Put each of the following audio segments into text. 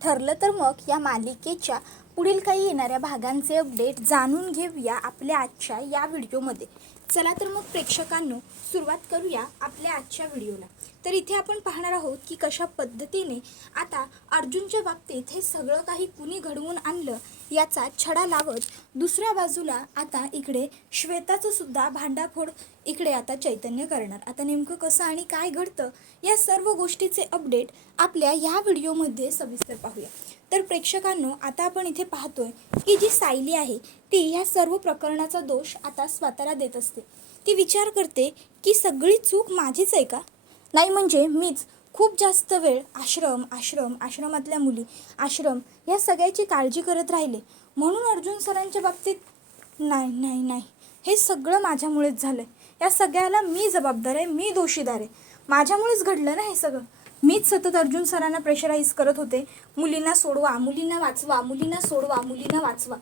ठरलं तर मग या मालिकेच्या पुढील काही येणाऱ्या भागांचे अपडेट जाणून घेऊया आपल्या आजच्या या व्हिडिओमध्ये. चला तर मग प्रेक्षकांनो, सुरुवात करूया आपल्या आजच्या व्हिडिओला. तर इथे आपण पाहणार आहोत की कशा पद्धतीने आता अर्जुनच्या बाबतीत हे सगळं काही कुणी घडवून आणलं याचा छडा लावत दुसऱ्या बाजूला आता इकडे श्वेताचं सुद्धा भांडाफोड इकडे आता चैतन्य करणार. आता नेमकं कसं आणि काय घडतं या सर्व गोष्टीचे अपडेट आपल्या ह्या व्हिडिओमध्ये सविस्तर पाहूया. तर प्रेक्षकांनो, आता आपण इथे पाहतोय की जी सायली आहे ती ह्या सर्व प्रकरणाचा दोष आता स्वतःला देत असते. ती विचार करते की सगळी चूक माझीच आहे का? नाही म्हणजे मीच खूप जास्त वेळ आश्रमातल्या मुली, आश्रम या सगळ्याची काळजी करत राहिले म्हणून अर्जुन सरांच्या बाबतीत नाही हे सगळं माझ्यामुळेच झालं आहे. या सगळ्याला मी जबाबदार आहे, मी दोषीदार आहे. माझ्यामुळेच घडलं ना हे सगळं. मीच सतत अर्जुन सरांना प्रेशराईज करत होते, मुलींना सोडवा, मुलींना वाचवा, मुलींना सोडवा, मुलींना वाचवा.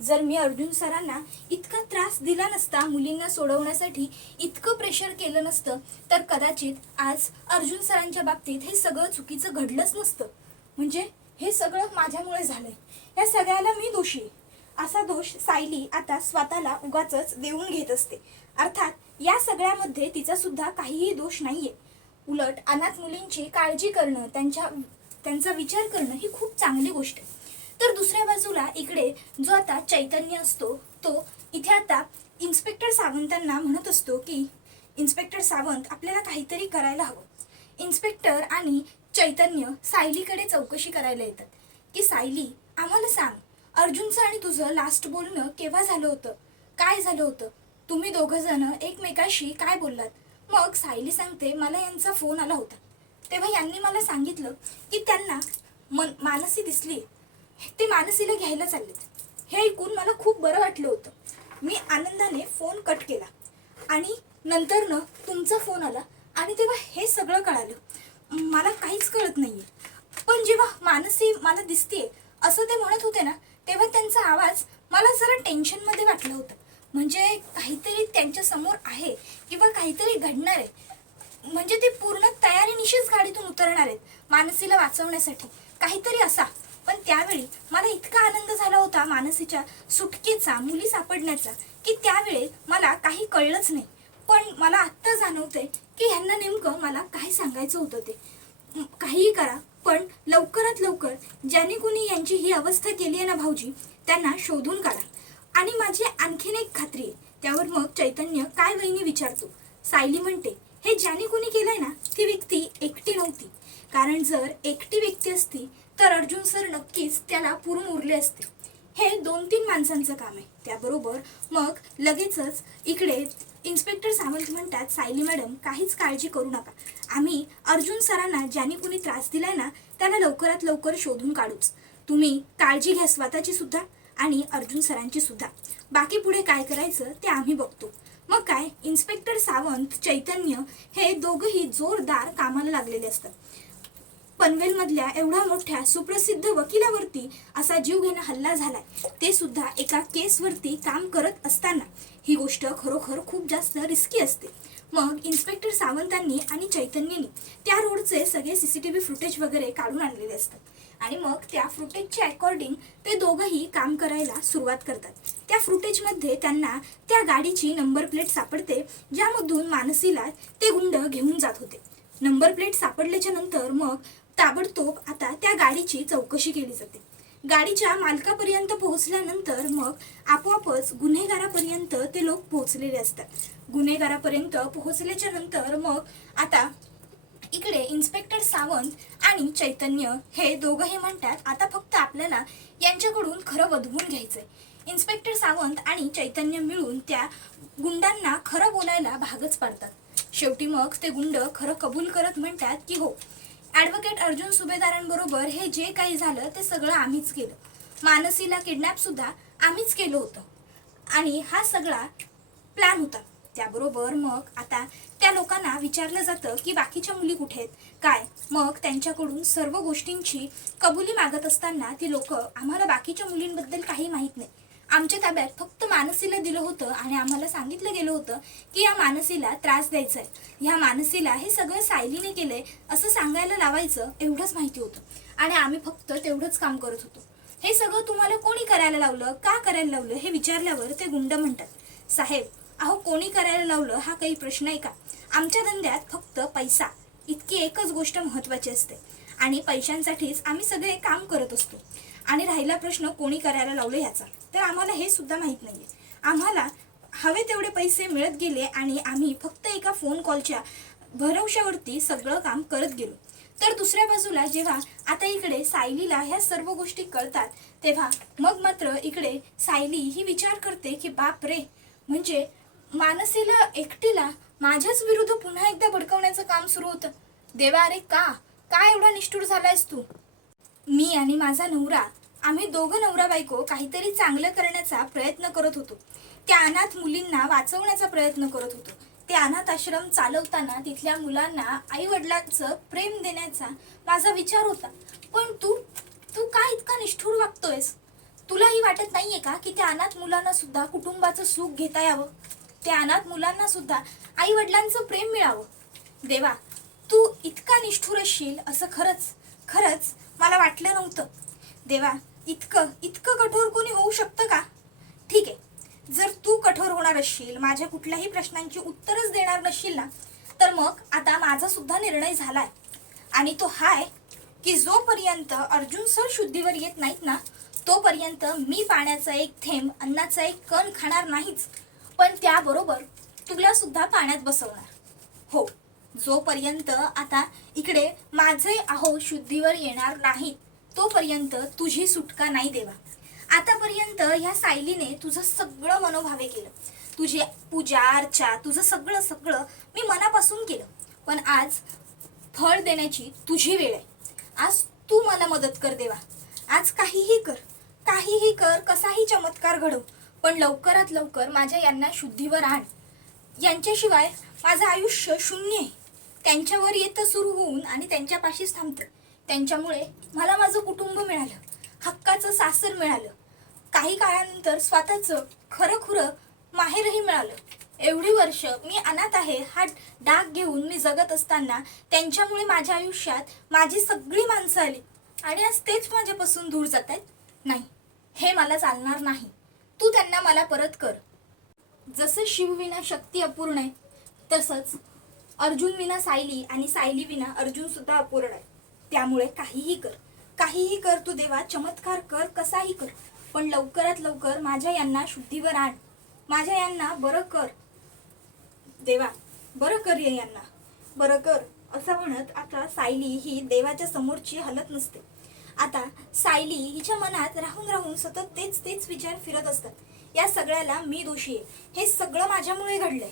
जर मी अर्जुन सरांना इतका त्रास दिला नसता, मुलींना सोडवण्यासाठी इतकं प्रेशर केलं नसतं, तर कदाचित आज अर्जुन सरांच्या बाबतीत हे सगळं चुकीचं घडलंच नसतं. म्हणजे हे सगळं माझ्यामुळे झालंय, या सगळ्याला मी दोषी आहे. असा दोष सायली आता स्वतःला उगाचच देऊन घेत असते. अर्थात या सगळ्यामध्ये तिचा सुद्धा काहीही दोष नाहीये. उलट अनाथ मुलींची काळजी करणं, त्यांचा विचार करणं ही खूप चांगली गोष्ट आहे. तर दुसऱ्या बाजूला इकडे जो आता चैतन्य असतो तो इथे आता इन्स्पेक्टर सावंतांना म्हणत असतो की इन्स्पेक्टर सावंत, आपल्याला काहीतरी करायला हवं. इन्स्पेक्टर आणि चैतन्य सायलीकडे चौकशी करायला येतात की सायली, आम्हाला सांग, अर्जुनचं आणि तुझं लास्ट बोलणं केव्हा झालं होतं, काय झालं होतं, तुम्ही दोघं जण एकमेकाशी काय बोललात. मग सायली सांगते, मला यांचा फोन आला होता, तेव्हा यांनी मला सांगितलं की त्यांना मानसी दिसली, ते मानसीला घ्यायला चाललेत. हे ऐकून मला खूप बरं वाटलं होतं. मी आनंदाने फोन कट केला आणि नंतरनं तुमचा फोन आला आणि तेव्हा हे सगळं कळालं. मला काहीच कळत नाहीये. पण जेव्हा मानसी मला दिसतेय असं ते म्हणत होते ना, तेव्हा त्यांचा आवाज मला जरा टेन्शनमध्ये वाटलं होतं. म्हणजे काहीतरी त्यांच्या समोर आहे किंवा काहीतरी घडणार आहे. म्हणजे ते पूर्ण तयारीनिशीच गाडीतून उतरणार आहेत मानसीला वाचवण्यासाठी, काहीतरी असा. पण त्यावेळी मला इतका आनंद झाला होता मानसीच्या सुटकेचा, मुली सापडण्याचा, की त्यावेळी मला काही कळलंच नाही. पण मला आत्ता जाणवतंय की ह्यांना नेमकं मला काय सांगायचं होतं ते. काहीही करा, पण लवकरात लवकर ज्याने कुणी यांची ही अवस्था केली आहे ना भाऊजी, त्यांना शोधून काढा. आणि माझी आणखीन एक खात्री आहे. त्यावर मग चैतन्य काय वहिनी विचारतो. सायली म्हणते, हे ज्याने कुणी केलंय ना ती व्यक्ती एकटी नव्हती. कारण जर एकटी व्यक्ती असती तर अर्जुन सर नक्कीच त्याला पुरून उरले असते. हे 2-3 माणसांचं काम आहे. त्याबरोबर मग लगेचच इकडे इन्स्पेक्टर सावंत म्हणतात, सायली मॅडम, काहीच काळजी करू नका. आम्ही अर्जुन सरांना ज्याने कुणी त्रास दिलाय ना त्याला लवकरात लवकर शोधून काढूच. तुम्ही काळजी घ्या स्वतःची सुद्धा आणि अर्जुन सरांची सुद्धा. बाकी पुढे काय करायचं ते आम्ही बघतो. मग काय, इन्स्पेक्टर सावंत, चैतन्य हे दोघंही जोरदार कामाला लागलेले असतात. पनवेलमधल्या एवढ्या मोठ्या सुप्रसिद्ध वकिलावरती असा जीवघेणा हल्ला झालाय, ते सुद्धा एका केसवरती काम करत असताना. ही गोष्ट खरोखर खूप जास्त रिस्की असते. मग इन्स्पेक्टर सावंतांनी आणि चैतन्यनी त्या रोडचे सगळे CCTV फुटेज वगैरे काढून आणलेले असतात आणि मग त्या फुटेजच्या अकॉर्डिंग ते दोघंही काम करायला सुरुवात करतात. त्या फुटेजमध्ये त्यांना त्या गाडीची नंबर प्लेट सापडते ज्यामधून मानसीला ते गुंड घेऊन जात होते. नंबर प्लेट सापडल्याच्या नंतर मग ताबडतोब आता त्या गाडीची चौकशी केली जाते. गाडीच्या मालकापर्यंत पोहोचल्यानंतर मग आपोआपच गुन्हेगारापर्यंत ते लोक पोहोचलेले असतात. गुन्हेगारापर्यंत पोहोचल्याच्या नंतर मग आता इकडे इन्स्पेक्टर सावंत आणि चैतन्य हे दोघंही म्हणतात, आता फक्त आपल्याला यांच्याकडून खरं वधवून घ्यायचंय. इन्स्पेक्टर सावंत आणि चैतन्य मिळून त्या गुंडांना खरं बोलायला भागच पाडतात. शेवटी मग ते गुंड खरं कबूल करत म्हणतात की हो, ॲडव्होकेट अर्जुन सुभेदारांबरोबर हे जे काही झालं ते सगळं आम्हीच केलं. मानसीला किडनॅप सुद्धा आम्हीच केलं होतं आणि हा सगळा प्लॅन होता. त्याबरोबर मग आता त्या लोकांना विचारलं जातं की बाकीच्या मुली कुठे आहेत काय. मग त्यांच्याकडून सर्व गोष्टींची कबुली मागत असताना ती लोक, आम्हाला बाकीच्या मुलींबद्दल काही माहीत नाही, आमच्या ताब्यात फक्त मानसीला दिलं होतं आणि आम्हाला सांगितलं गेलं होतं की या मानसीला त्रास द्यायचा आहे, ह्या मानसीला हे सगळं सायलीने केलंय असं सांगायला लावायचं एवढंच माहिती होतं आणि आम्ही फक्त तेवढंच काम करत होतो. हे सगळं तुम्हाला कोणी करायला लावलं, का करायला लावलं हे विचारल्यावर ते गुंड म्हणतात, साहेब अहो कोणी करायला लावलं हा काही प्रश्न आहे का? आमच्या धंद्यात फक्त पैसा इतकी एकच गोष्ट महत्त्वाची असते आणि पैशांसाठीच आम्ही सगळे काम करत असतो. आणि राहिला प्रश्न कोणी करायला लावलं ह्याचा, तर आम्हाला हे सुद्धा माहीत नाही आहे. आम्हाला हवे तेवढे पैसे मिळत गेले आणि आम्ही फक्त एका फोन कॉलच्या भरवशावरती सगळं काम करत गेलो. तर दुसऱ्या बाजूला जेव्हा आता इकडे सायलीला ह्या सर्व गोष्टी कळतात तेव्हा मग मात्र इकडे सायली ही विचार करते की बाप रे, म्हणजे मानसीला एकटीला माझ्याच विरुद्ध पुन्हा एकदा भडकवण्याचं काम सुरू होतं. देवा अरे का एवढा निष्ठुर झालायस तू? मी आणि माझा नवरा आम्ही दोघं नवरा बायको काहीतरी चांगलं करण्याचा प्रयत्न करत होतो. त्या अनाथ मुलींना वाचवण्याचा प्रयत्न करत होतो. ते अनाथ आश्रम चालवताना तिथल्या मुलांना आई वडिलांचं प्रेम देण्याचा माझा विचार होता. पण तू का इतका निष्ठुर वागतोयस? तुलाही वाटत नाहीये का की त्या अनाथ मुलांना सुद्धा कुटुंबाचं सुख घेता यावं, त्या अनाथ मुलांना सुद्धा आई वडिलांचं प्रेम मिळावं? देवा, तू इतका निष्ठुर असशील असं खरंच मला वाटलं नव्हतं. देवा, इतकं कठोर कोणी होऊ शकतं का? ठीक आहे, जर तू कठोर होणार असशील, माझ्या कुठल्याही प्रश्नांची उत्तरच देणार नसशील ना, तर मग आता माझा सुद्धा निर्णय झालाय आणि तो हाय की जोपर्यंत अर्जुन सर शुद्धीवर येत नाहीत ना तोपर्यंत मी पाण्याचा एक थेंब, अन्नाचा एक कण खाणार नाहीच, पण त्याबरोबर तुला सुद्धा पाण्यात बसवणार. हो, जोपर्यंत आता इकडे माझे अहो शुद्धीवर येणार नाहीत तोपर्यंत तुझी सुटका नाही देवा. आतापर्यंत ह्या सायलीने तुझं सगळं मनोभावे केलं, तुझी पूजा अर्चा, तुझं सगळं मी मनापासून केलं, पण आज फळ देण्याची तुझी वेळ आहे. आज तू मला मदत कर देवा. आज काहीही कर, कसाही चमत्कार घडव, पण लवकरात लवकर माझ्या यांना शुद्धीवर आण. यांच्याशिवाय माझं आयुष्य शून्य आहे. त्यांच्यावर येतं सुरू होऊन आणि त्यांच्यापाशीच थांबतं. त्यांच्यामुळे मला माझं कुटुंब मिळालं, हक्काचं सासर मिळालं, काही काळानंतर स्वतःचं खरं माहेरही मिळालं. एवढी वर्ष मी अनाथ आहे हा डाग घेऊन मी जगत असताना त्यांच्यामुळे माझ्या आयुष्यात माझी सगळी माणसं आली आणि आज तेच माझ्यापासून दूर जात आहेत. नाही, हे मला चालणार नाही. तू त्यांना मला परत कर. जसं शिवविना शक्ती अपूर्ण आहे तसंच अर्जुन विना सायली आणि सायली विना अर्जुन सुद्धा अपूर्ण आहे. त्यामुळे काहीही कर तू देवा, चमत्कार कर, कसाही कर, पण लवकरात लवकर माझ्या यांना शुद्धीवर आण. माझ्या यांना बरं कर देवा, बरं कर यांना, बरं कर. असं म्हणत आता सायली ही देवाच्या समोरची हलत नसते. आता सायली हिच्या मनात राहून सतत तेच विचार फिरत असतात. या सगळ्याला मी दोषी आहे, हे सगळं माझ्यामुळे घडलंय.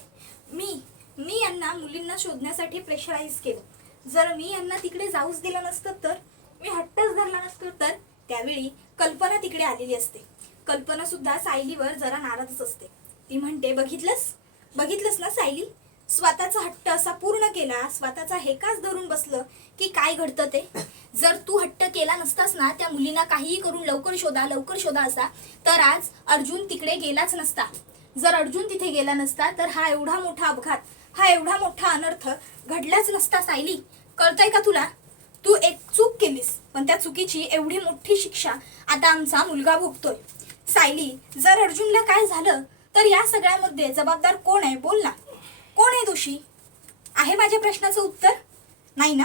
मी यांना मुलींना शोधण्यासाठी प्रेशराईज केलं. जर मी यांना तिकडे जाऊच दिलं नसतं, तर मी हट्टच धरला नसतो, तर त्यावेळी कल्पना तिकडे आलेली असते. कल्पना सुद्धा सायलीवर जरा नाराजच असते. ती म्हणते, बघितलंस ना सायली, स्वतःचा हट्ट असा पूर्ण केला, स्वतःचा हेकाच धरून बसलं की काय घडतं ते. जर तू हट्ट केला नसतास ना, त्या मुलींना काहीही करून लवकर शोधा असा, तर आज अर्जुन तिकडे गेलाच नसता. जर अर्जुन तिथे गेला नसता तर हा एवढा मोठा अपघात, हा एवढा मोठा अनर्थ घडलाच नसता. सायली, कळतंय का तुला? तू एक चूक केलीस, पण त्या चुकीची एवढी मोठी शिक्षा आता आमचा मुलगा भोगतोय. सायली, जर अर्जुनला काय झालं तर या सगळ्यामध्ये जबाबदार कोण आहे? बोल ना, कोण आहे दोषी? आहे माझ्या प्रश्नाचं उत्तर? नाही ना?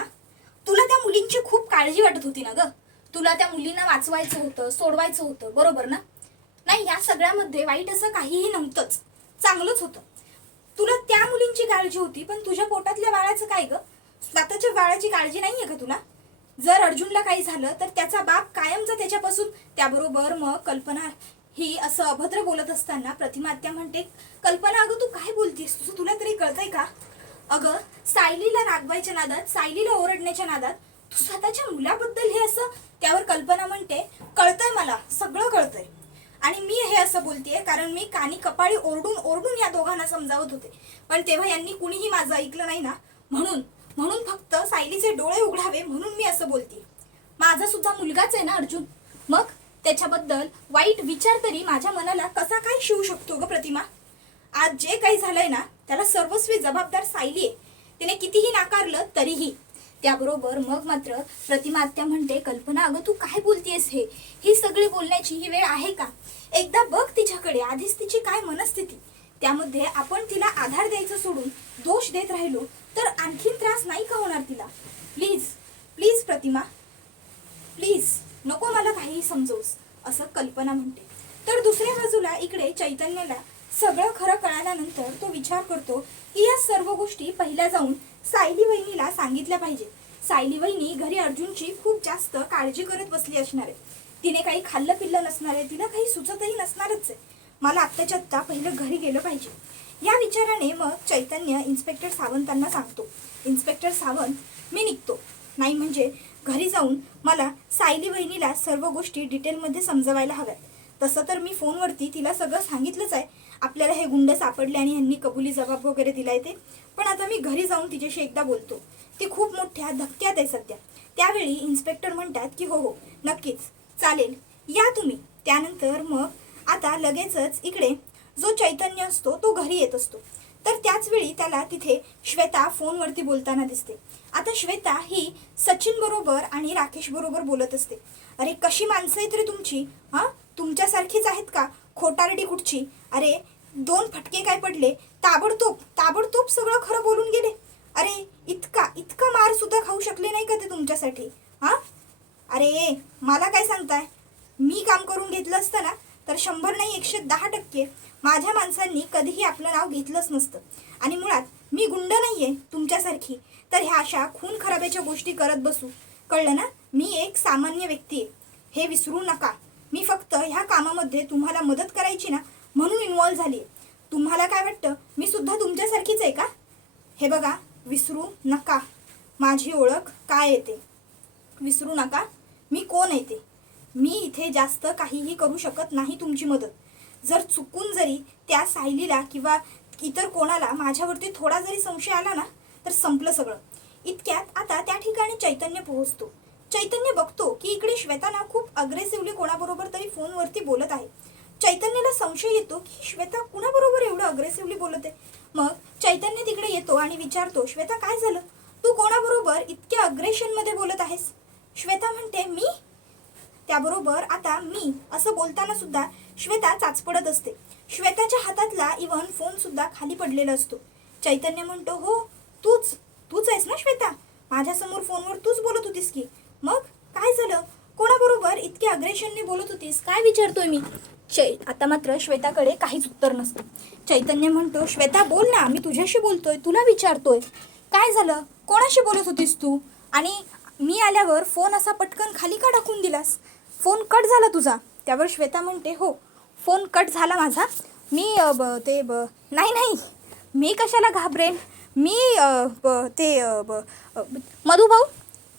तुला त्या मुलींची खूप काळजी वाटत होती ना ग? तुला त्या मुलींना वाचवायचं होतं, सोडवायचं होतं, बरोबर ना? नाही, या सगळ्यामध्ये वाईट असं काहीही नव्हतंच, चांगलंच होतं. तुला त्या मुलींची काळजी होती, पण तुझ्या पोटातल्या बाळाचं काय ग? स्वतःच्या बाळाची काळजी नाहीये का तुला? जर अर्जुनला काही झालं तर त्याचा बाप कायमचा त्याच्यापासून. त्याबरोबर मग कल्पना ही असं अभद्र बोलत असताना प्रतिमा आत्या म्हणते, कल्पना अगं तू काय बोलतेस? तुला तरी कळतंय का? अगं, सायलीला रागवायच्या नादात, सायलीला ओरडण्याच्या नादात तू स्वतःच्या मुलाबद्दल हे असं. त्यावर कल्पना म्हणते, कळतंय, मला सगळं कळतंय, आणि मी हे असं बोलतेय कारण मी कानी कपाळी ओरडून या दोघांना समजावत होते, पण तेव्हा यांनी कुणीही माझं ऐकलं नाही ना, म्हणून फक्त सायलीचे डोळे उघडावे म्हणून मी असं बोलते. माझा सुद्धा मुलगाच आहे ना अर्जुन, मग त्याच्याबद्दल वाईट विचार तरी माझ्या मनाला कसा काय शिवू शकतो ग प्रतिमा? आज जे काही झालंय ना त्याला सर्वस्वी जबाबदार सायली आहे. तिने कितीही नाकारलं तरीही. त्याबरोबर मग मात्र प्रतिमा आत्या म्हणते, कल्पना अगं तू काय बोलतेस? ही सगळी बोलण्याची ही वेळ आहे का? एकदा बघ तिच्याकडे, आधीच तिची काय मनस्थिती. त्यामध्ये आपण तिला आधार द्यायचं सोडून दोष देत राहिलो तर आणखीन त्रास नाही का होणार तिला? प्लीज प्लीज प्रतिमा, प्लीज नको मला काहीही समजवूस, असं कल्पना म्हणते. तर दुसऱ्या बाजूला इकडे चैतन्याला सगळं खरं कळाल्यानंतर तो विचार करतो की या सर्व गोष्टी पहिल्या जाऊन सायली वहिनीला सांगितल्या पाहिजे. सायली वहिनी घरी अर्जुनची खूप जास्त काळजी करत बसली असणार आहे. तिने काही खाल्लं पिल्लं नसणार आहे, तिला काही सुचतही नसणारच आहे. मला आत्ताच्या आत्ता पहिलं घरी गेलं पाहिजे. या विचाराने मग चैतन्य इन्स्पेक्टर सावंतांना सांगतो, इन्स्पेक्टर सावंत मी निघतो. नाही म्हणजे घरी जाऊन मला सायली वहिनीला सर्व गोष्टी डिटेलमध्ये समजवायला हव्यात. तसं तर मी फोनवरती तिला सगळं सांगितलंच आहे, आपल्याला हे गुंड सापडले आणि ह्यांनी कबुली जबाब वगैरे दिलाय ते. पण आता मी घरी जाऊन तिच्याशी एकदा बोलतो. ती खूप मोठ्या धक्क्यात आहे सध्या. त्यावेळी इन्स्पेक्टर म्हणतात की हो नक्कीच चालेल, या तुम्ही. त्यानंतर मग आता लगेचच इकडे जो चैतन्य असतो तो घरी येत असतो. तर त्याच वेळी त्याला तिथे श्वेता फोनवरती बोलताना दिसते. आता श्वेता ही सचिन बरोबर आणि राकेश बरोबर बोलत असते. अरे कशी माणसं आहेत रे तुमची, तुमच्यासारखीच आहेत का खोटारडी कुठची? अरे 2 फटके काय पडले, ताबडतोब सगळं खरं बोलून गेले. अरे इतका मार सुद्धा खाऊ शकले नाही का ते तुमच्यासाठी? अरे मला काय सांगताय? मी काम करून घेतलं असतं ना तर 100 नाही 110% माझ्या माणसांनी कधीही आपलं नाव घेतलंच नसतं. आणि मुळात मी गुंड नाहीये तुमच्यासारखी, तर ह्या अशा खून खराब्याच्या गोष्टी करत बसू. कळलं ना? मी एक सामान्य व्यक्ती आहे, हे विसरू नका. मी फक्त ह्या कामामध्ये तुम्हाला मदत करायची ना म्हणून इन्व्हॉल्व झाली आहे. तुम्हाला काय वाटतं मी सुद्धा तुमच्यासारखीच आहे का? हे बघा, विसरू नका माझी ओळख काय येते, विसरू नका मी कोण येते. मी इथे जास्त काहीही करू शकत नाही तुमची मदत. जर चुकून जरी त्या सायलीला किंवा इतर कोणाला माझ्यावरती थोडा जरी संशय आला ना तर संपलं सगळं. इतक्यात आता त्या ठिकाणी चैतन्य पोहोचतो. चैतन्य बघतो की इकडे श्वेता ना खूप अग्रेसिव्हली कोणाबरोबर तरी फोनवरती बोलत आहे. चैतन्याला संशय येतो की श्वेता कुणाबरोबर एवढं अग्रेसिव्हली बोलत आहे. मग चैतन्य तिकडे येतो आणि विचारतो, श्वेता काय झालं? तू कोणाबरोबर इतक्या अग्रेशनमध्ये बोलत आहेस? श्वेता म्हणते मी. त्याबरोबर आता मी असं बोलताना सुद्धा श्वेता चाचपडत असते. श्वेताच्या हातातला इव्हन फोन सुद्धा खाली पडलेला असतो. चैतन्य म्हणतो, हो तूच आहेस ना श्वेता? माझ्यासमोर फोनवर तूच बोलत होतीस की? मग काय झालं? कोणाबरोबर इतक्या अग्रेशनने बोलत होतीस? काय विचारतोय मी? आता मात्र श्वेताकडे काहीच उत्तर नसतं. चैतन्य म्हणतो, श्वेता बोल ना, मी तुझ्याशी बोलतोय, तुला विचारतोय. काय झालं? कोणाशी बोलत होतीस तू? आणि मी आल्यावर फोन असा पटकन खाली का टाकून दिलास? फोन कट झाला तुझा. त्यावर श्वेता म्हणते, हो फोन कट झाला माझा. मी नाही मी कशाला घाबरेन? मी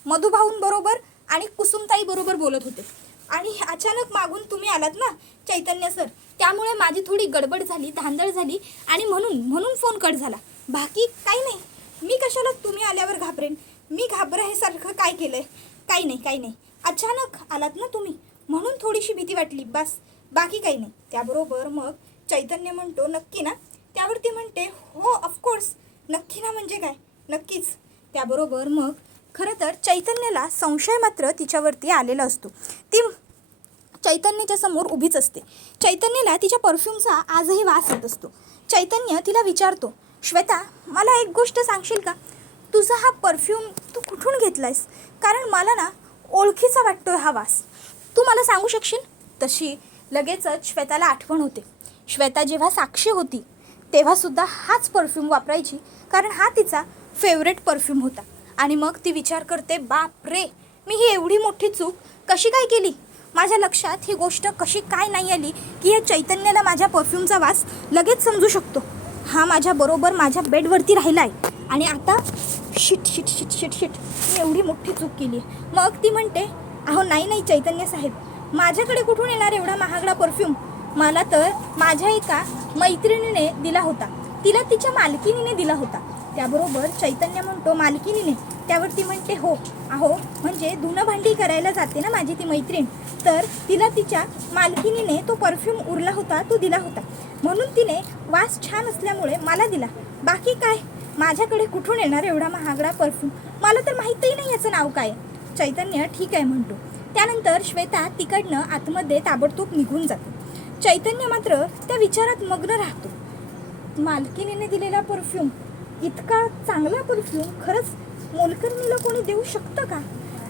मधुभाऊंबरोबर आणि कुसुमताई बरोबर बोलत होते आणि अचानक मागून तुम्ही आलात ना चैतन्य सर, त्यामुळे माझी थोडी गडबड झाली, धांदळ झाली आणि म्हणून फोन कट झाला. बाकी काही नाही. मी कशाला तुम्ही आल्यावर घाबरेन? मी घाबरायसारखं काय केलंय? काही नाही. अचानक आलात ना तुम्ही म्हणून थोडीशी भीती वाटली, बस, बाकी काही नाही. त्याबरोबर मग चैतन्य म्हणतो, नक्की ना? त्यावरती म्हणते, हो ऑफकोर्स, नक्की ना म्हणजे काय? नक्कीच. त्याबरोबर मग खरं तर चैतन्याला संशय मात्र तिच्यावरती आलेला असतो. ती चैतन्याच्या समोर उभीच असते. चैतन्याला तिच्या परफ्यूमचा आजही वास येत असतो. चैतन्य तिला विचारतो, श्वेता मला एक गोष्ट सांगशील का? तुझा हा परफ्यूम तू कुठून घेतलायस? कारण मला ना ओळखीचा वाटतोय हा वास. तू मला सांगू शकशील? तशी लगेचच श्वेताला आठवण होते. श्वेता जेव्हा साक्षी होती तेव्हासुद्धा हाच परफ्यूम वापरायची, कारण हा तिचा फेवरेट परफ्यूम होता. आणि मग ती विचार करते, बाप रे, मी ही एवढी मोठी चूक कशी काय केली? माझ्या लक्षात ही गोष्ट कशी काय नाही आली की या चैतन्याला माझ्या परफ्यूमचा वास लगेच समजू शकतो. हा माझ्याबरोबर माझ्या बेडवरती राहिला आहे आणि आता शिट मी एवढी मोठी चूक केली. मग ती म्हणते, अहो नाही चैतन्य साहेब, माझ्याकडे कुठून येणार एवढा महागडा परफ्यूम? मला तर माझ्या एका मैत्रिणीने दिला होता, तिला तिच्या मालकिनीने दिला होता. त्याबरोबर चैतन्य म्हणतो मालकिनीने. त्यावरती म्हणते हो. अहो म्हणजे धुणं भांडी करायला जाते ना माझी ती मैत्रीण, तर तिला तिच्या मालकिनीने तो परफ्यूम उरला होता तो दिला होता, म्हणून तिने वास छान असल्यामुळे मला दिला. बाकी काय, माझ्याकडे कुठून येणार एवढा महागडा परफ्यूम, मला तर माहीतही नाही याचं नाव काय. चैतन्य ठीक आहे म्हणतो. त्यानंतर श्वेता तिकडनं आतमध्ये ताबडतोब निघून जाते. चैतन्य मात्र त्या विचारात मग्न राहतो. मालकिनीने दिलेला परफ्यूम, इतका चांगला परफ्यूम खरंच मोलकरणीला कोणी देऊ शकतं का?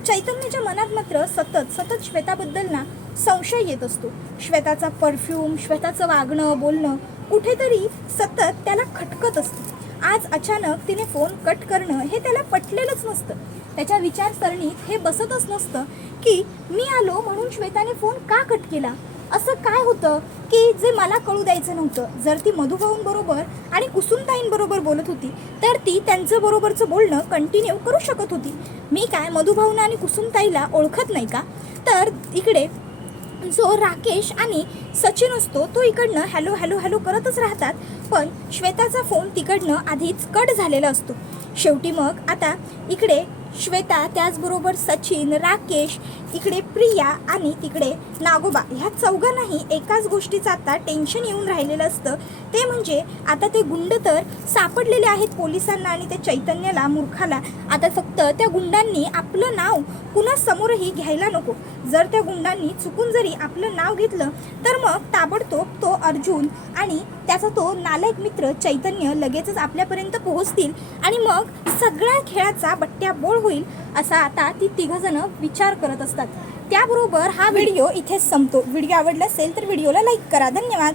चैतन्याच्या मनात मात्र सतत श्वेताबद्दल ना संशय येत असतो. श्वेताचा परफ्यूम, श्वेताचं वागणं बोलणं कुठेतरी सतत त्याला खटकत असतं. आज अचानक तिने फोन कट करणं हे त्याला पटलेलंच नसतं. त्याच्या विचारसरणीत हे बसतच नसतं की मी आलो म्हणून श्वेताने फोन का कट केला. असं काय होतं की जे मला कळू द्यायचं नव्हतं. जर ती मधुभाऊंबरोबर आणि कुसुमताईंबरोबर बोलत होती तर ती त्यांचं बरोबरचं बोलणं कंटिन्यू करू शकत होती. मी काय मधुभाऊंना आणि कुसुमताईला ओळखत नाही का? तर इकडे जो राकेश आणि सचिन असतो तो इकडनं हॅलो हॅलो हॅलो करतच राहतात, पण श्वेताचा फोन तिकडनं आधीच कट झालेला असतो. शेवटी मग आता इकडे श्वेता, त्याचबरोबर सचिन, राकेश, इकडे प्रिया आणि तिकडे नागोबा, ह्या चौघांनाही एकाच गोष्टीचं आता टेन्शन येऊन राहिलेलं असतं. ते म्हणजे आता ते गुंड तर सापडलेले आहेत पोलिसांना आणि त्या चैतन्याला मूर्खाला. आता फक्त त्या गुंडांनी आपलं नाव कुणासमोरही घ्यायला नको. जर त्या गुंडांनी चुकून जरी आपलं नाव घेतलं तर मग ताबडतोब तो अर्जुन आणि त्याचा तो नालायक मित्र चैतन्य लगेचच आपल्यापर्यंत पोहोचतील आणि मग सगळ्या खेळाचा बट्ट्या बोळ होईल, असा आता ती तिघजणं विचार करत असतात. त्याबरोबर हा व्हिडिओ इथेच संपतो. व्हिडिओ आवडला असेल तर व्हिडिओला लाईक करा. धन्यवाद.